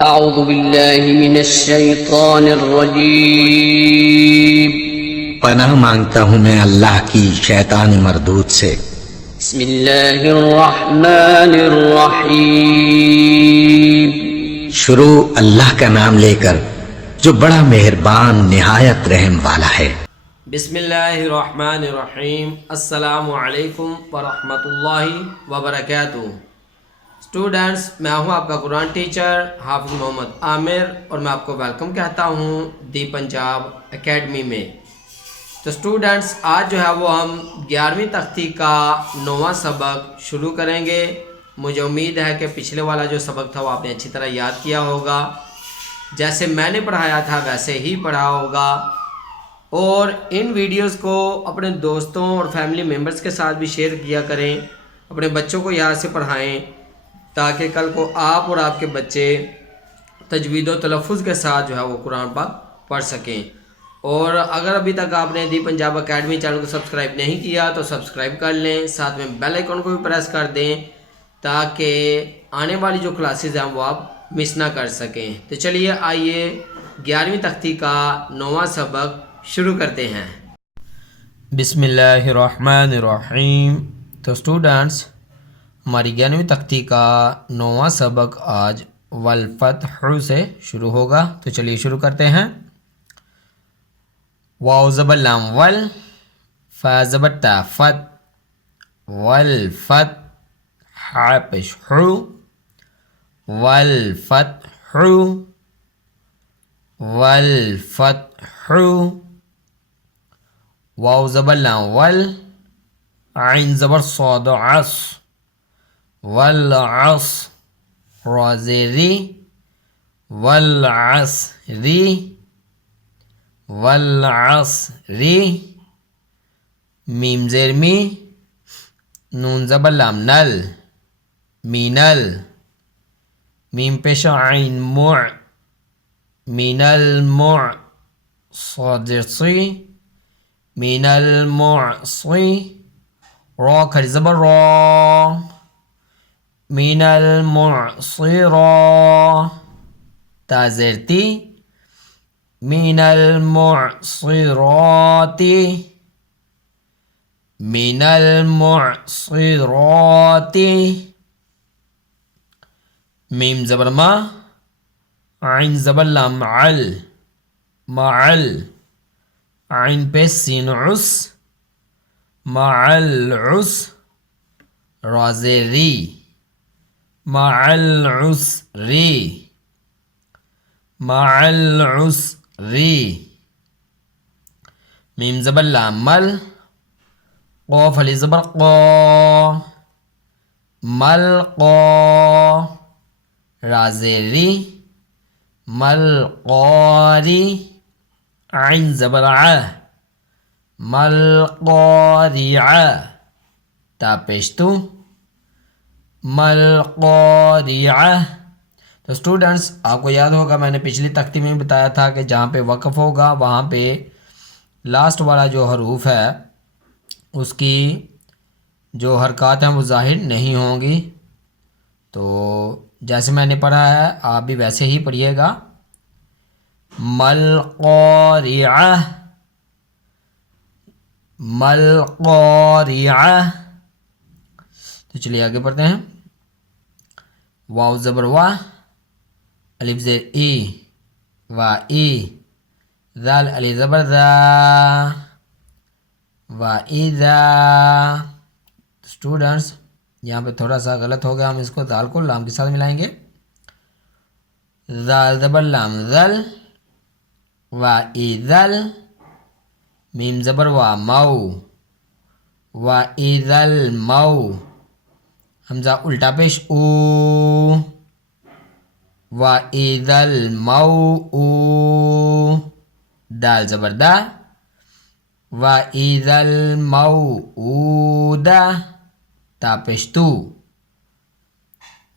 أعوذ بالله من الشيطان الرجيم पनाह मांगता हूँ मैं अल्लाह की शैतान मरदूद से। بسم الله الرحمن الرحيم शुरू अल्लाह का नाम लेकर जो बड़ा मेहरबान निहायत रहम वाला है। बिस्मिल्लाहिर्रहमानिर्रहीम। अस्सलामु अलैकुम वरहमतुल्लाहि वबरकातुहू। स्टूडेंट्स, मैं हूं आपका कुरान टीचर हाफिज़ मोहम्मद आमिर और मैं आपको वेलकम कहता हूं दी पंजाब एकेडमी में। तो स्टूडेंट्स, आज जो है वो हम 11वीं तख्ती का 9वां सबक शुरू करेंगे। मुझे उम्मीद है कि पिछले वाला जो सबक था वो आपने अच्छी तरह याद किया होगा, जैसे मैंने पढ़ाया था वैसे ही पढ़ा होगा। और इन वीडियोस को अपने दोस्तों और फैमिली मेम्बर्स के साथ भी शेयर किया करें, अपने बच्चों को याद से पढ़ाएं ताकि कल को आप और आपके बच्चे तजवीद व तलफ़ुज़ के साथ जो है वो कुरान पाक पढ़ सकें। और अगर अभी तक आपने दी पंजाब एकेडमी चैनल को सब्सक्राइब नहीं किया तो सब्सक्राइब कर लें, साथ में बेल आइकन को भी प्रेस कर दें ताकि आने वाली जो क्लासेस हैं वो आप मिस ना कर सकें। तो चलिए आइए 11वीं तख्ती का 9वां सबक शुरू करते हैं। बिस्मिल्लाहिर्रहमानिर्रहीम। तो स्टूडेंट्स, हमारी 11वीं तख्ती का 9वां सबक आज वल फत्ह से शुरू होगा। तो चलिए शुरू करते हैं। वाव ज़बर लाम वल, फा ज़बर ता फत, वल फत, हा पेश हु, वल फत्हु, वल फत्हु। वाव ज़बर लाम वल, आइन ज़बर सौद अस, वल अस, रा ज़ेरी, वल असरी, वल असरी। मीम ज़ेर मी, नून ज़बर लाम नल, मीनल। मीम पेश आइन मुअ, मीनल मुअ। सौद ज़ेर सी, मीनल मुअसी। रा खरी ज़बर रा, मीनल मुअसिरा। ता ज़ेर ती, मीनल मुअसिराती, मीनल मुअसिराती। मीम ज़बर मा, आइन ज़बर लाम अल, मअल। आइन पे सीन उस, मअल उस। रा ज़ेरी, मअल उसरी, मअल उसरी। मीम ज़बर लाम मल, क़ाफ़ अली ज़बर क़ा, मल क़ा। रा ज़ेरी, मल क़ारी। आइन ज़बर आ, मल क़ारिअ। ता पेश्तु, मल क़ारिअ। तो स्टूडेंट्स, आपको याद होगा मैंने पिछली तख्ती में बताया था कि जहाँ पे वक़फ़ होगा वहाँ पे लास्ट वाला जो हरूफ है उसकी जो हरकत हैं वो ज़ाहिर नहीं होंगी। तो जैसे मैंने पढ़ा है आप भी वैसे ही पढ़िएगा। मल क़ारिअ, मल क़ारिअ। तो चलिए आगे पढ़ते हैं। वाव ज़बर वा, अलिफ ज़ेर ई, वा ई। ज़ाल अली ज़बर ज़ा, वा इज़ा। स्टूडेंट्स, यहाँ पे थोड़ा सा गलत हो गया, हम इसको दाल को लाम के साथ मिलाएंगे। ज़ाल ज़बर लाम ज़ल, वा इज़ल। मीम ज़बर वा मऊ, वा इज़ल मऊ। हमज़ा उल्टा पेश ऊ, वा इज़ल मऊ ऊ। दाल ज़बर दा, वा इज़ल मऊ ऊदा। ता पेश तू,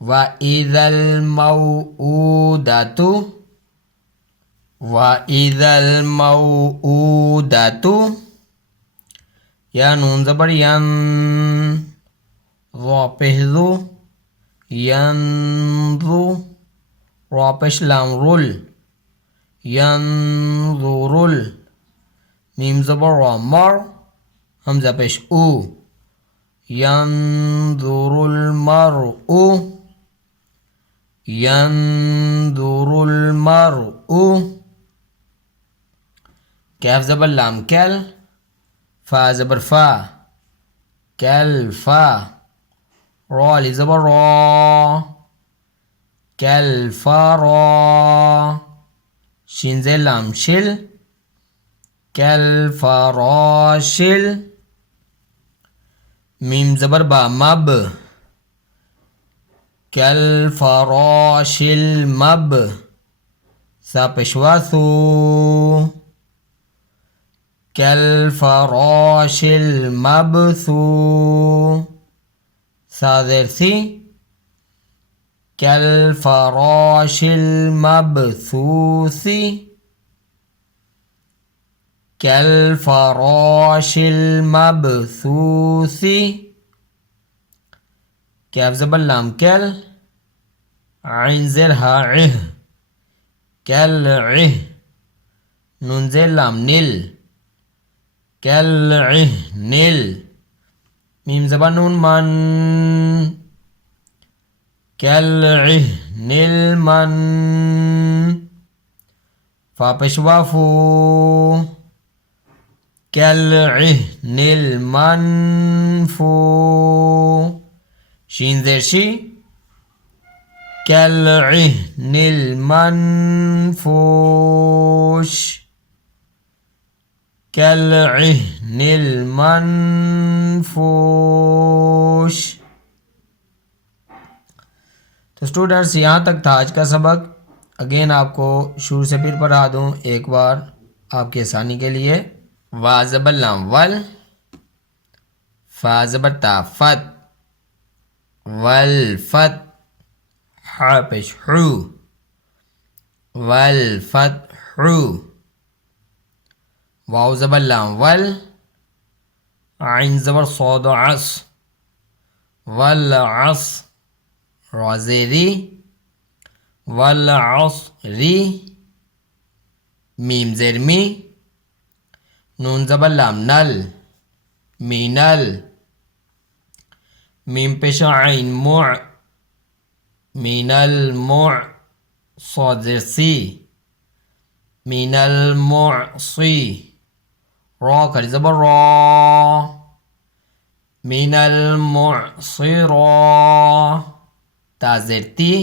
वा इज़ल मऊ ऊदातु, वा इज़ल मऊ ऊदातु। या नून ज़बर यन, वा पेश ज़ु, यंज़ु। रा पेश लाम रुल यंजुरुल मीम ज़बर रा मर हमज़ा पेश उ यंजुरुल मरउ यंजुरुल मरउ कैफ ज़बर लाम कैल फा ज़बर फा कैल फा रा अलिफ ज़बर रा कैल फा रा शिन ज़े लाम शिल कैल फा रा शिल मीम ज़बर बा मब कैल फा रा शिल मब सा पेशवा सू कैल फा रा शिल मब सू सा ज़ेर सी कैल फा रा शिल मब सू सी कैल फा रा शिल मब सू सी कैफ ज़बर लाम कैल आइन ज़ेर हा इह कैल इह नून ज़ेर लाम नील कैल इह नील मीम ज़बर नून मन कैल इह नील मन फा पेशवा फू कैल इह नील मन फू शीन ज़ेर शी कैल इह नील मन फूश कैल इह नील मन फूश। तो स्टूडेंट्स यहाँ तक था आज का सबक। अगेन आपको शुरू से फिर पढ़ा दूँ एक बार आपकी आसानी के लिए। वा ज़बर लाम वल फा ज़बर ता फत वल फत हा पेश हु वल फत हु वाव ज़बर लाम वल आइन ज़बर सौद अस वल अस रा ज़ेरी वल असरी मीम ज़ेर मी नून ज़बर लाम नल मीनल मीम पेश आइन मुअ मीनल मुअ सौद ज़ेर सी मीनल मुअसी रा करी ज़बर रा मीनल मुअसिरा ता ज़ेर ती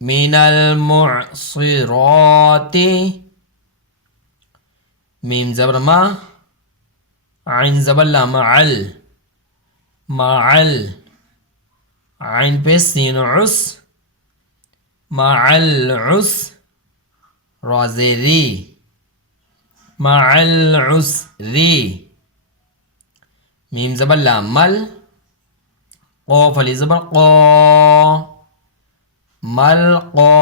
मीनल मुअसिराती मीम ज़बर मा आइन ज़बर लाम अल माअल आइन पे सीन उस माअल उस रा ज़ेरी माअल उसरी मीम ज़बर लाम मल क़ाफ़ अलिफ ज़बर क़ा मल क़ा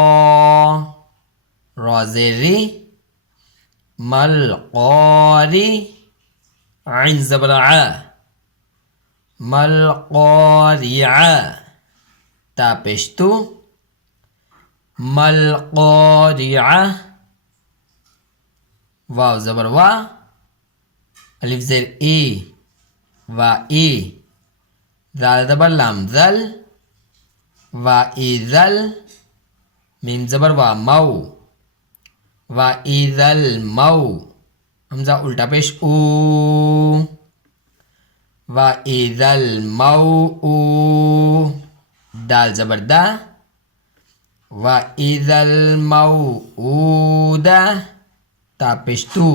रा ज़ेरी मल क़ारी आइन ज़बर आ मल क़ारिआ ता पेशतु मल क़ारिआ वाव ज़बर वा अलिफ ज़ेर ई वा ई ज़ाल ज़बर लाम ज़ल वा ई ज़ल मीम ज़बर वा मऊ वा ई ज़ल मऊ हमज़ा उल्टा पेश ऊ वा ई ज़ल मऊ ऊ दाल ज़बर दा वा ई ज़ल मऊ ऊ दा ता पेश तू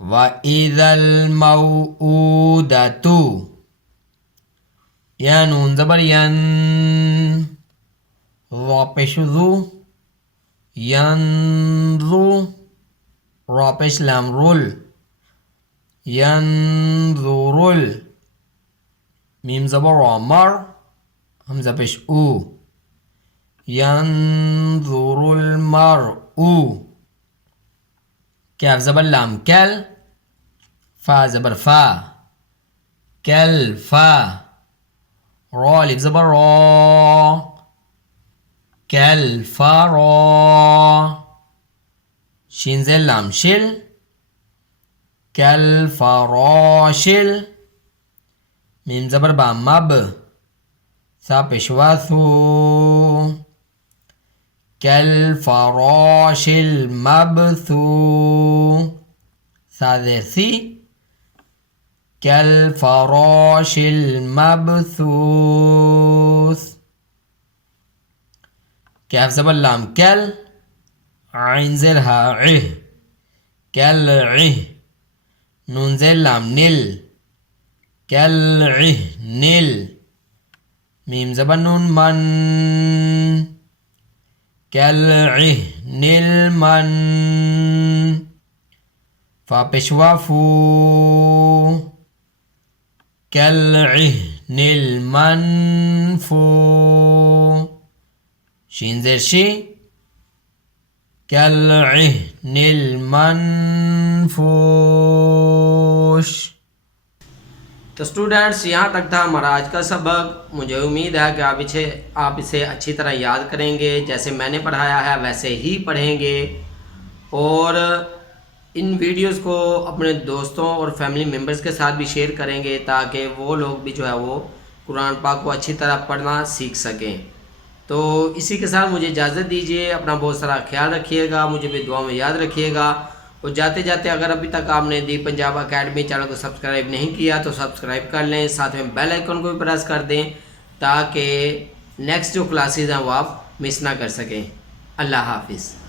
वा ई ज़ल मऊ ऊ दा तू या नून ज़बर यन रा पेश ज़ू यंज़ु रा पेश लाम रुल यंज़ुरुल मीम ज़बर रा मर हमज़ा पेश ऊ यंज़ुरुल मरउ कैफ ज़बर लाम कैल फा ज़बर फा कैल फा रा अलिफ ज़बर रा कैल फारो शीन ज़ेर लाम शिल कैल फारोशिल मीम ज़बर बा मब सा पेशवा सू कैल फारोशिल मबसू सा ज़ेर सी कैल फारोशिल मबसूस कैफ ज़बर लाम कैल आइन ज़ेर हा इह कैल इह नून ज़ेर लाम निल कैल इह निल मीम ज़बर नून मन कैल इह निल मन फा पेशवा फू कैल इह निल मन फू शीन ज़ेर शी कैल इह निल मनफूश। तो स्टूडेंट्स, यहाँ तक था हमारा आज का सबक। मुझे उम्मीद है कि आप इसे अच्छी तरह याद करेंगे, जैसे मैंने पढ़ाया है वैसे ही पढ़ेंगे, और इन वीडियोस को अपने दोस्तों और फैमिली मेम्बर्स के साथ भी शेयर करेंगे, ताकि वो लोग भी जो है वो कुरान पाक को अच्छी तरह पढ़ना सीख सकें। तो इसी के साथ मुझे इजाज़त दीजिए। अपना बहुत सारा ख्याल रखिएगा, मुझे भी दुआ में याद रखिएगा। और जाते जाते अगर अभी तक आपने दी पंजाब अकेडमी चैनल को सब्सक्राइब नहीं किया तो सब्सक्राइब कर लें, साथ में बेल आइकन को भी प्रेस कर दें, ताकि नेक्स्ट जो क्लासेस हैं वो आप मिस ना कर सकें। अल्लाह हाफिज़।